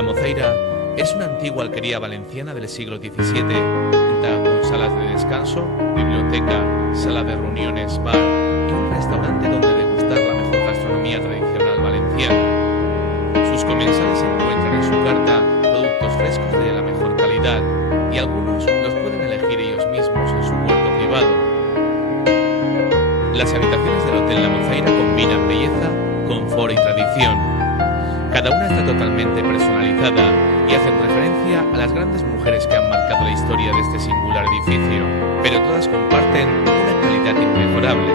La Moceira es una antigua alquería valenciana del siglo XVII, cuenta con salas de descanso, biblioteca, sala de reuniones, bar y un restaurante donde degustar la mejor gastronomía tradicional valenciana. Sus comensales encuentran en su carta productos frescos de la mejor calidad y algunos los pueden elegir ellos mismos en su huerto privado. Las habitaciones del Hotel La Moceira combinan belleza, confort y tradición. Cada una está totalmente personalizada y hacen referencia a las grandes mujeres que han marcado la historia de este singular edificio, pero todas comparten una calidad inmejorable.